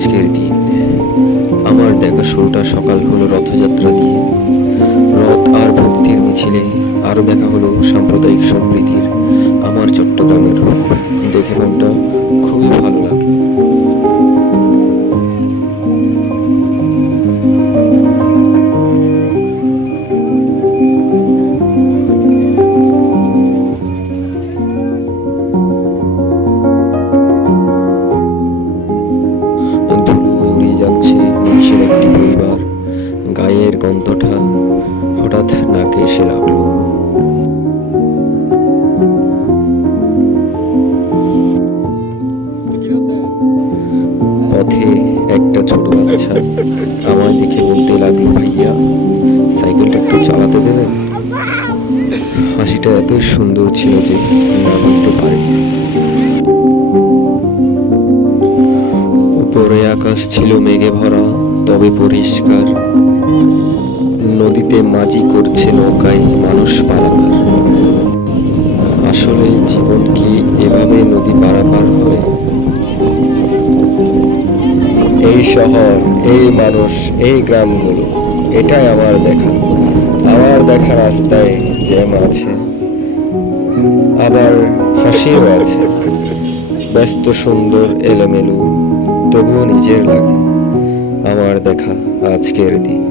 আজকের দিন। আমার দেখা শুরুটা সকাল হলো রথযাত্রা দিয়ে। রথ আর ভক্তির মিছিলে আরও দেখা হলো সাম্প্রদায়িক সম্প্রীতির আমার চট্টগ্রামের রূপ। দেখে মনটা খুবই ভালো লাগলো। ধুলো উড়িয়ে যাচ্ছে মানুষের একটি পরিবার, গায়ের গন্ধটা হঠাৎ নাকে এসে লাগলো। পথে একটা ছোট বাচ্চা আমায় দেখে বলতে লাগলো, ভাইয়া সাইকেলটা একটু চালাতে দেবেন? হাসিটা এতই সুন্দর ছিল যে না বলতে পারিনি। উপরে আকাশ ছিল মেঘে ভরা, তবে পরিষ্কার। নদীতে মাঝি করছে নৌকায় মানুষ পারাপার। আসলে জীবন কি এভাবে নদী পারাপার হয়? এই শহর, এই মানুষ, এই গ্রামগুলো, এটাই আমার দেখা। আমার দেখা রাস্তায় জ্যাম আছে, আবার হাসিও আছে। ব্যস্ত, সুন্দর, এলোমেলো, তবুও নিজের লাগে। আমার দেখা আজকের দিন।